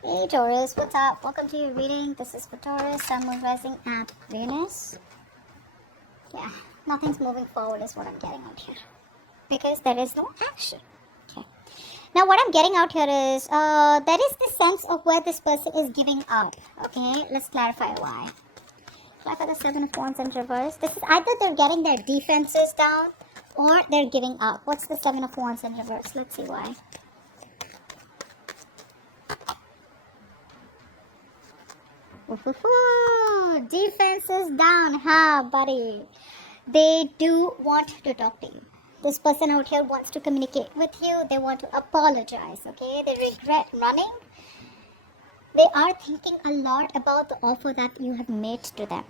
Hey Taurus, what's up? Welcome to your reading. This is for Taurus, Sun, Moon, Rising at Venus. Yeah, nothing's moving forward is what I'm getting out here. Because there is no action. Okay. Now what I'm getting out here is, there is this sense of where this person is giving up. Okay, let's clarify why. Clarify the Seven of Wands in reverse. This is either they're getting their defenses down or they're giving up. What's the Seven of Wands in reverse? Let's see why. Defense is down, buddy. They do want to talk to you. This person out here wants to communicate with you. They want to apologize, okay? They regret running. They are thinking a lot about the offer that you have made to them.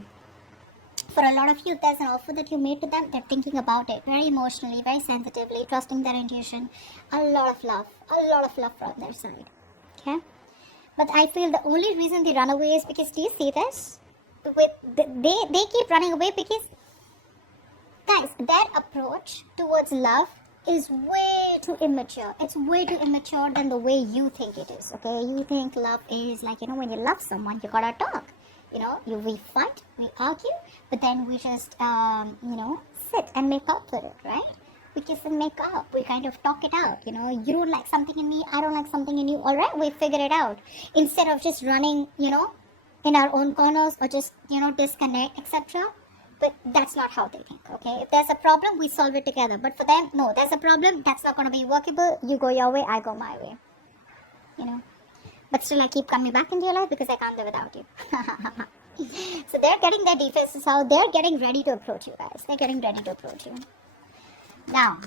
For a lot of you, there's an offer that you made to them. They're thinking about it very emotionally, very sensitively, trusting their intuition. A lot of love from their side, okay? But I feel the only reason they run away is because, do you see this? They keep running away because, guys, their approach towards love is way too immature. It's way too immature than the way you think it is, okay? You think love is like, when you love someone, you gotta talk. We fight, we argue, but then we just, sit and make up for it, right? We kiss and make up. We kind of talk it out. You don't like something in me, I don't like something in you. All right, we figure it out. Instead of just running, in our own corners or just, disconnect, etc. But that's not how they think, okay? If there's a problem, we solve it together. But for them, no, there's a problem. That's not going to be workable. You go your way, I go my way. But still, I keep coming back into your life because I can't live without you. So they're getting their defenses out. They're getting ready to approach you, guys. They're getting ready to approach you. Now,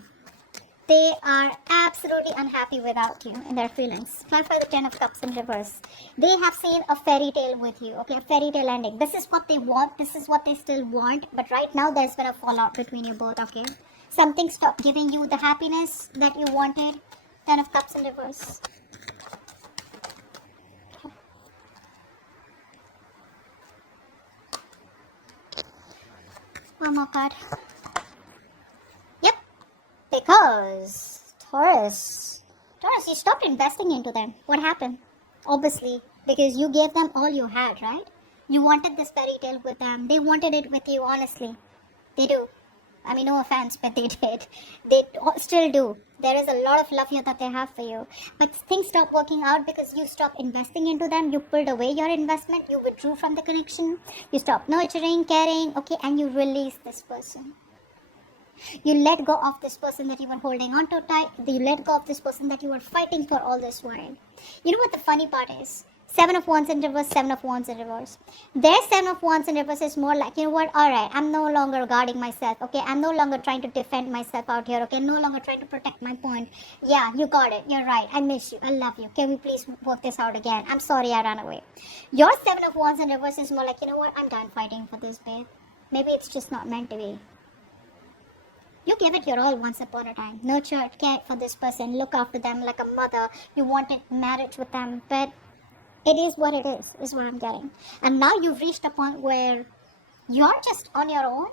they are absolutely unhappy without you in their feelings. Clarify the Ten of Cups in reverse. They have seen a fairy tale with you, okay? A fairy tale ending. This is what they want. This is what they still want. But right now, there's been a fallout between you both, okay? Something stopped giving you the happiness that you wanted. Ten of Cups in reverse. One more card. Yep. Because Taurus, you stopped investing into them. What happened? Obviously, because you gave them all you had, right? You wanted this fairy tale with them. They wanted it with you, honestly. They do. I mean, no offense, but they did. They still do. There is a lot of love here that they have for you. But things stopped working out because you stopped investing into them. You pulled away your investment. You withdrew from the connection. You stopped nurturing, caring, okay? And you released this person. You let go of this person that you were holding on to tight. You let go of this person that you were fighting for all this while. You know what the funny part is? Seven of Wands in reverse, Seven of Wands in reverse. Their Seven of Wands in reverse is more like, alright, I'm no longer guarding myself, okay? I'm no longer trying to defend myself out here, okay? No longer trying to protect my point. Yeah, you got it. You're right. I miss you. I love you. Can we please work this out again? I'm sorry I ran away. Your Seven of Wands in reverse is more like, I'm done fighting for this, babe. Maybe it's just not meant to be. You gave it your all once upon a time. Nurtured, cared for this person, look after them like a mother. You wanted marriage with them, but it is what it is what I'm getting. And now you've reached a point where you're just on your own.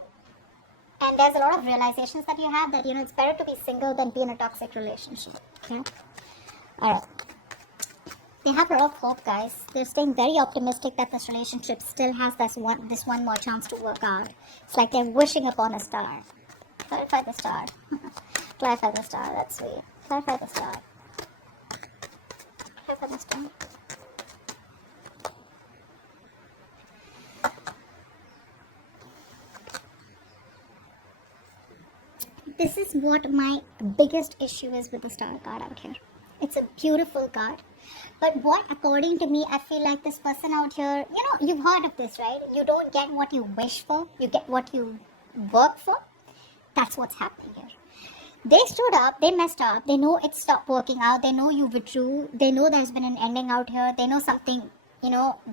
And there's a lot of realizations that you have that, it's better to be single than be in a toxic relationship. Okay? Alright. They have a lot of hope, guys. They're staying very optimistic that this relationship still has this one more chance to work out. It's like they're wishing upon a star. Clarify the star. Clarify the star. That's sweet. Clarify the star. Clarify the star. This is what my biggest issue is with the star card out here. It's a beautiful card. But what, according to me, I feel like this person out here, you've heard of this, right? You don't get what you wish for. You get what you work for. That's what's happening here. They stood up. They messed up. They know it stopped working out. They know you withdrew. They know there's been an ending out here. They know something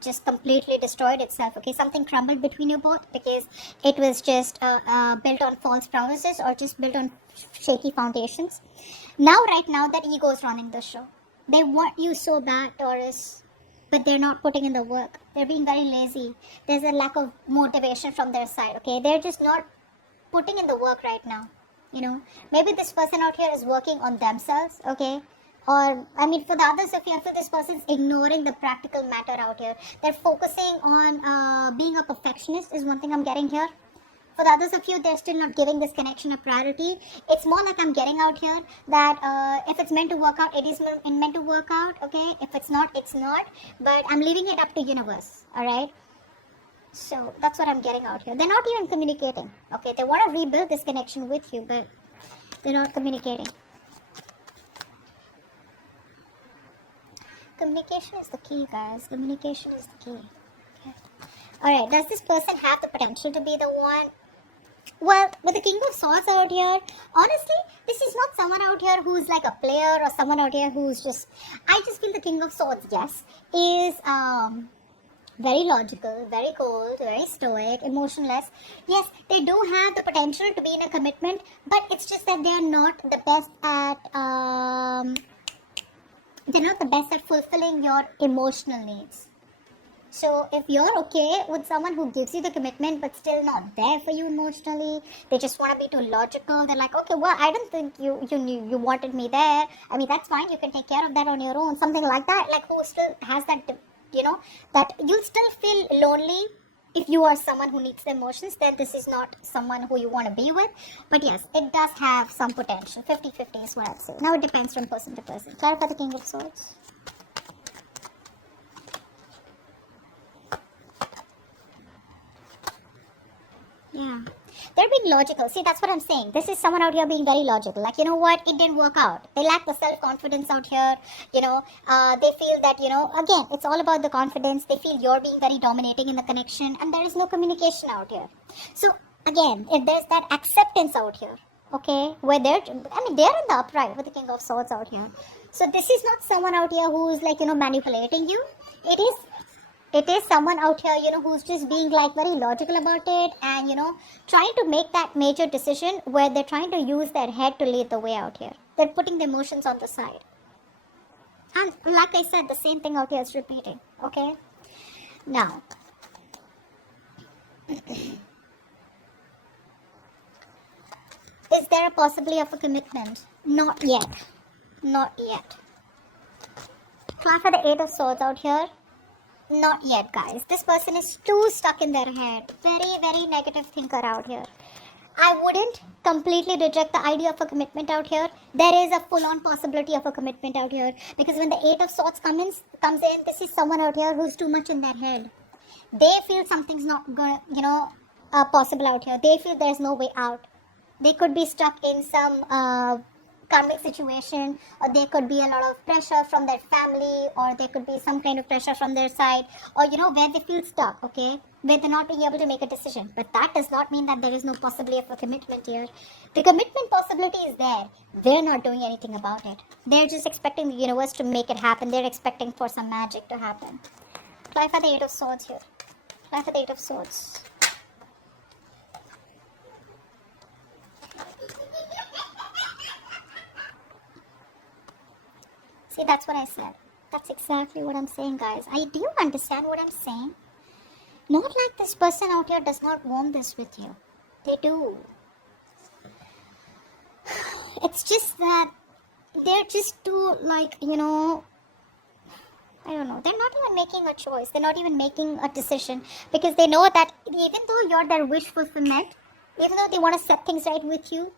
just completely destroyed itself, okay? Something crumbled between you both because it was just built on false promises or just built on shaky foundations. Right now, that ego is running the show. They want you so bad, Taurus, but they're not putting in the work. They're being very lazy. There's a lack of motivation from their side, okay? They're just not putting in the work right now, Maybe this person out here is working on themselves, okay? Or, I mean, for the others of you, I feel this person's ignoring the practical matter out here. They're focusing on being a perfectionist is one thing I'm getting here. For the others of you, they're still not giving this connection a priority. It's more like I'm getting out here that if it's meant to work out, it is meant to work out, okay? If it's not, it's not. But I'm leaving it up to universe, alright? So that's what I'm getting out here. They're not even communicating, okay? They want to rebuild this connection with you, but they're not communicating. Communication is the key, guys. Communication is the key. Okay. Alright, does this person have the potential to be the one? Well, with the King of Swords out here, honestly, this is not someone out here who's like a player or someone out here who's just... I just feel the King of Swords, yes, is very logical, very cold, very stoic, emotionless. Yes, they do have the potential to be in a commitment, but it's just that they're not the best at... they're not the best at fulfilling your emotional needs. So if you're okay with someone who gives you the commitment but still not there for you emotionally, they just want to be too logical. They're like, okay, well, I don't think you wanted me there. I mean, that's fine. You can take care of that on your own. Something like that. Like, who still has that, that you'll still feel lonely. If you are someone who needs the emotions, then this is not someone who you want to be with. But yes, it does have some potential. 50-50 is what I'd say. Now it depends from person to person. Clarify the King of Swords. Yeah. They're being logical. See, that's what I'm saying. This is someone out here being very logical. Like, you know what? It didn't work out. They lack the self-confidence out here. They feel that, again, it's all about the confidence. They feel you're being very dominating in the connection and there is no communication out here. So, again, if there's that acceptance out here, okay, where they're in the upright with the King of Swords out here. So, this is not someone out here who's like, manipulating you. It is someone out here, who's just being like very logical about it and, trying to make that major decision where they're trying to use their head to lead the way out here. They're putting the emotions on the side. And like I said, the same thing out here is repeating, okay? Now, is there a possibility of a commitment? Not yet. Not yet. Clarify the Eight of Swords out here. Not yet, guys. This person is too stuck in their head. Very, very negative thinker out here. I wouldn't completely reject the idea of a commitment out here. There is a full-on possibility of a commitment out here. Because when the Eight of Swords comes in, this is someone out here who's too much in their head. They feel something's not going, possible out here. They feel there's no way out. They could be stuck in some karmic situation, or there could be a lot of pressure from their family, or there could be some kind of pressure from their side, or where they feel stuck, okay, where they're not being able to make a decision. But that does not mean that there is no possibility of a commitment here. The commitment possibility is there. They're not doing anything about it. They're just expecting the universe to make it happen. They're expecting for some magic to happen. Clarify the Eight of Swords here. Clarify the Eight of Swords. See, that's what I said. That's exactly what I'm saying, guys. Do you understand what I'm saying? Not like this person out here does not want this with you. They do. It's just that they're just too, I don't know. They're not even making a choice. They're not even making a decision. Because they know that even though you're their wish fulfillment, even though they want to set things right with you,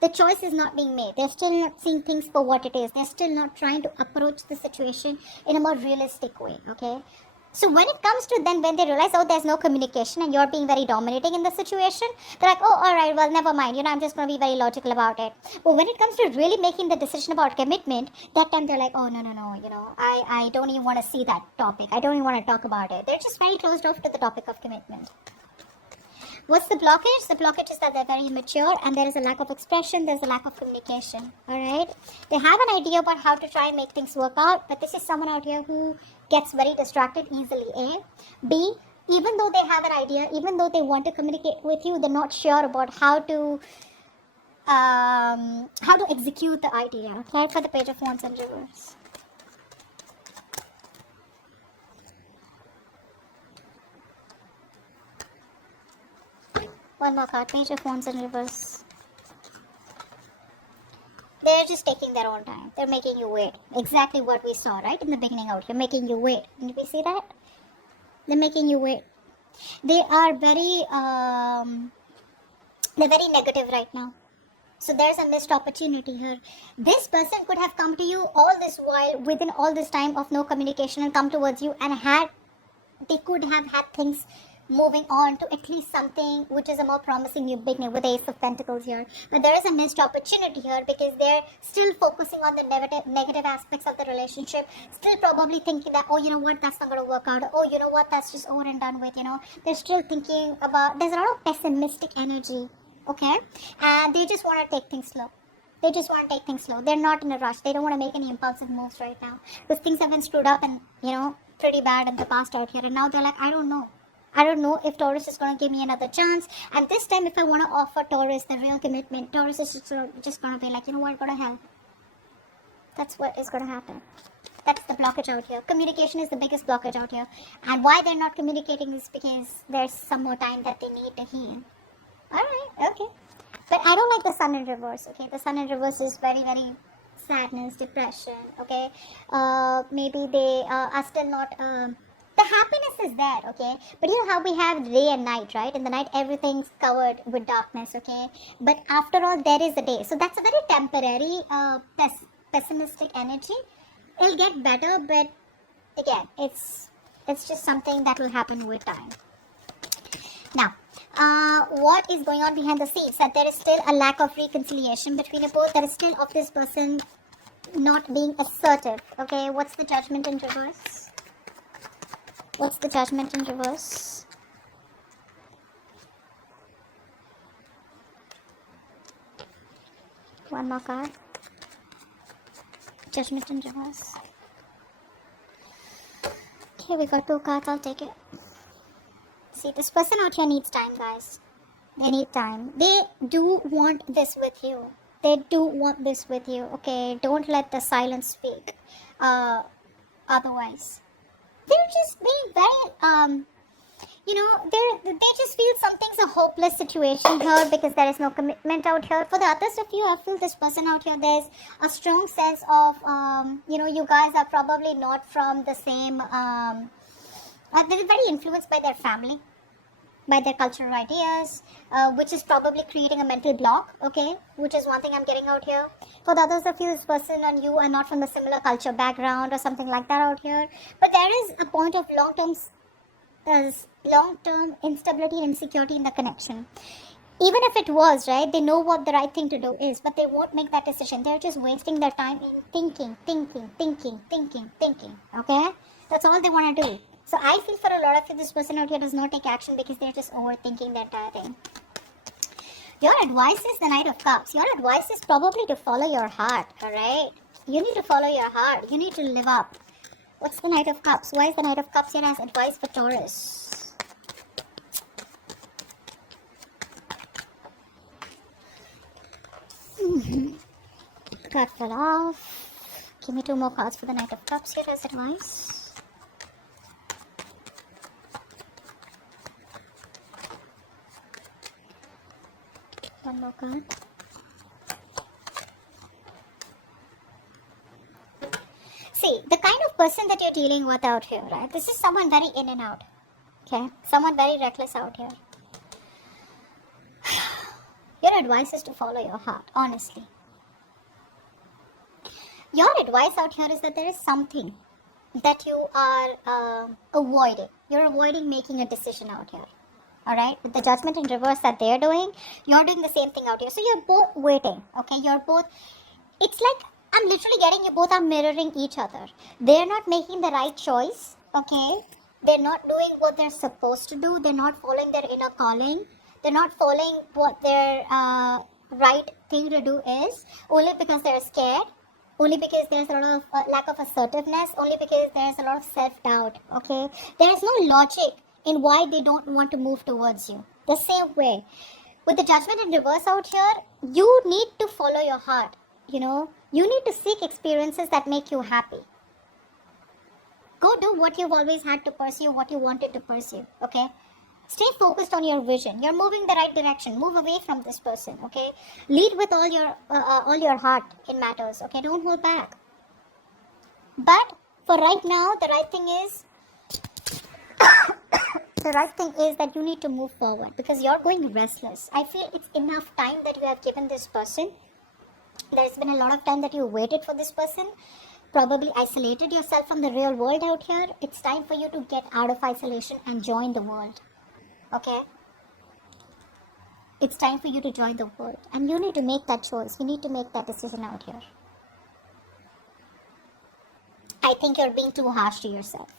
the choice is not being made. They're still not seeing things for what it is. They're still not trying to approach the situation in a more realistic way, okay? So when it comes to then when they realize, oh, there's no communication and you're being very dominating in the situation, they're like, oh, all right, well, never mind. I'm just going to be very logical about it. But when it comes to really making the decision about commitment, that time they're like, oh, no, I don't even want to see that topic. I don't even want to talk about it. They're just very closed off to the topic of commitment. What's the blockage? The blockage is that they're very immature and there is a lack of expression, there's a lack of communication, alright? They have an idea about how to try and make things work out, but this is someone out here who gets very distracted easily, A. B, even though they have an idea, even though they want to communicate with you, they're not sure about how to execute the idea. Clarify the Page of Wands in reverse. One more card, Page of Wands in reverse. They're just taking their own time. They're making you wait. Exactly what we saw, right? In the beginning out here, making you wait. Did we see that? They're making you wait. They are they're very negative right now. So there's a missed opportunity here. This person could have come to you all this while, within all this time of no communication, and come towards you and they could have had things moving on to at least something which is a more promising new beginning with the Ace of Pentacles here. But there is a missed opportunity here because they're still focusing on the negative aspects of the relationship, still probably thinking that, oh, you know what, that's not going to work out. Oh, you know what, that's just over and done with, They're still thinking about, there's a lot of pessimistic energy, okay? And they just want to take things slow. They just want to take things slow. They're not in a rush. They don't want to make any impulsive moves right now because things have been screwed up and, pretty bad in the past out here. And now they're like, I don't know if Taurus is going to give me another chance. And this time, if I want to offer Taurus the real commitment, Taurus is just going to be like, you know what, go to hell. That's what is going to happen. That's the blockage out here. Communication is the biggest blockage out here. And why they're not communicating is because there's some more time that they need to heal. Alright, okay. But I don't like the sun in reverse, okay? The sun in reverse is very, very sadness, depression, okay? Maybe they are still not... the happiness is there, okay? But you know how we have day and night, right? In the night, everything's covered with darkness, okay? But after all, there is a day. So that's a very temporary, pessimistic energy. It'll get better, but again, it's just something that will happen with time. Now, what is going on behind the scenes? That there is still a lack of reconciliation between you both. There is still of this person not being assertive, okay? What's the Judgment in reverse? What's the Judgment in reverse? One more card. Judgment in reverse. Okay, we got 2 cards. I'll take it. See, this person out here needs time, guys. They need time. They do want this with you. They do want this with you. Okay, don't let the silence speak. Otherwise. They're just being very, they just feel something's a hopeless situation here because there is no commitment out here. For the others of you, I feel this person out here, there's a strong sense of, you guys are probably not from the same, they're very influenced by their family, by their cultural ideas, which is probably creating a mental block, okay, which is one thing I'm getting out here. For the others of you, this person and you are not from a similar culture background or something like that out here, but there is a point of long-term instability and insecurity in the connection. Even if it was, right, they know what the right thing to do is, but they won't make that decision. They're just wasting their time in thinking, okay? That's all they want to do. So I feel for a lot of you, this person out here does not take action because they're just overthinking the entire thing. Your advice is the Knight of Cups. Your advice is probably to follow your heart, alright? You need to follow your heart. You need to live up. What's the Knight of Cups? Why is the Knight of Cups here as advice for Taurus? Card fell off. Give me 2 more cards for the Knight of Cups here as advice. One more card. See, the kind of person that you're dealing with out here, right? This is someone very in and out. Okay? Someone very reckless out here. Your advice is to follow your heart, honestly. Your advice out here is that there is something that you are avoiding. You're avoiding making a decision out here. Alright, with the Judgment in reverse that they're doing, you're doing the same thing out here. So you're both waiting, okay? You're both, it's like, I'm literally getting you both are mirroring each other. They're not making the right choice, okay? They're not doing what they're supposed to do. They're not following their inner calling. They're not following what their right thing to do is, only because they're scared, only because there's a lot of lack of assertiveness, only because there's a lot of self-doubt, okay? There is no logic in why they don't want to move towards you. The same way. With the Judgment in reverse out here, you need to follow your heart, You need to seek experiences that make you happy. Go do what you've always had to pursue, what you wanted to pursue, okay? Stay focused on your vision. You're moving the right direction. Move away from this person, okay? Lead with all your heart in matters, okay? Don't hold back. But for right now, the right thing is that you need to move forward because you're going restless. I feel it's enough time that you have given this person. There's been a lot of time that you waited for this person, probably isolated yourself from the real world out here. It's time for you to get out of isolation and join the world, okay? It's time for you to join the world, and you need to make that choice. You need to make that decision out here. I think you're being too harsh to yourself.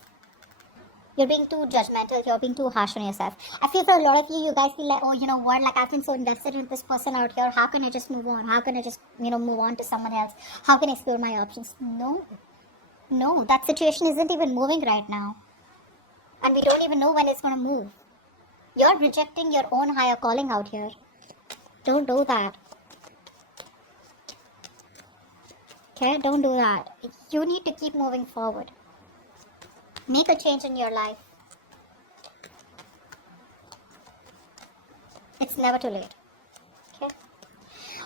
You're being too judgmental. You're being too harsh on yourself. I feel for a lot of you, you guys feel like, oh, you know what? Like, I've been so invested in this person out here. How can I just move on? How can I just, move on to someone else? How can I explore my options? No, that situation isn't even moving right now. And we don't even know when it's going to move. You're rejecting your own higher calling out here. Don't do that. Okay, don't do that. You need to keep moving forward. Make a change in your life. It's never too late. Okay.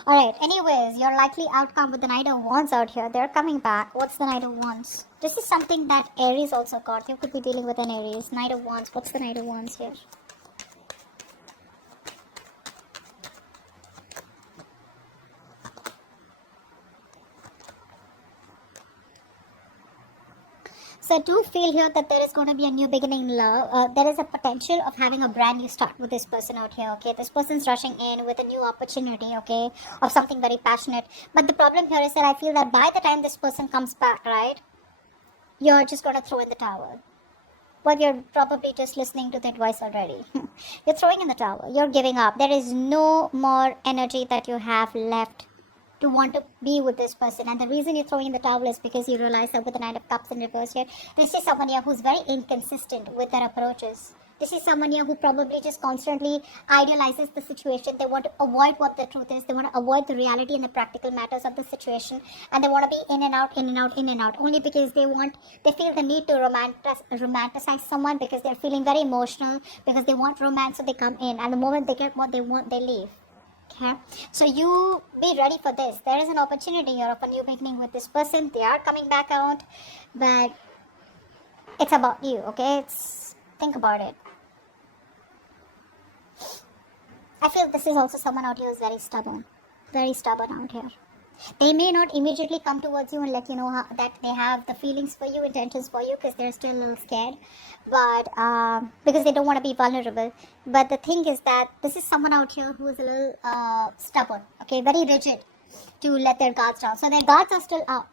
Alright, anyways, your likely outcome with the Knight of Wands out here. They're coming back. What's the Knight of Wands? This is something that Aries also got. You could be dealing with an Aries. Knight of Wands. What's the Knight of Wands here? So I do feel here that there is going to be a new beginning in love. There is a potential of having a brand new start with this person out here, okay? This person's rushing in with a new opportunity, okay? Of something very passionate. But the problem here is that I feel that by the time this person comes back, right? You're just going to throw in the towel. But you're probably just listening to the advice already. You're throwing in the towel. You're giving up. There is no more energy that you have left to want to be with this person, and the reason you're throwing in the towel is because you realize that with the Knight of Cups in reverse here, this is someone here who's very inconsistent with their approaches. This is someone here who probably just constantly idealizes the situation. They want to avoid what the truth is. They want to avoid the reality and the practical matters of the situation, and they want to be in and out, in and out, in and out, only because they feel the need to romanticize someone because they're feeling very emotional, because they want romance, so they come in, and the moment they get what they want, they leave. Okay, so you be ready for this. There is an opportunity here of a new beginning with this person. They are coming back out, but it's about you, okay? Think about it. I feel this is also someone out here who's very stubborn out here. They may not immediately come towards you and let you know that they have the feelings for you, intentions for you, because they're still a little scared, but because they don't want to be vulnerable. But the thing is that this is someone out here who is a little stubborn, okay, very rigid to let their guards down. So their guards are still up,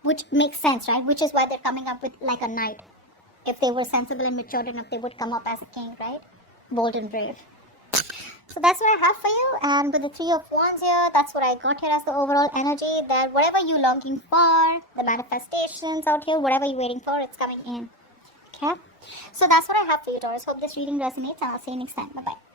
which makes sense, right? Which is why they're coming up with like a knight. If they were sensible and matured enough, they would come up as a king, right? Bold and brave. So that's what I have for you, and with the Three of Wands here, that's what I got here as the overall energy, that whatever you're longing for, the manifestations out here, whatever you're waiting for, it's coming in. Okay? So that's what I have for you, Taurus. Hope this reading resonates, and I'll see you next time. Bye-bye.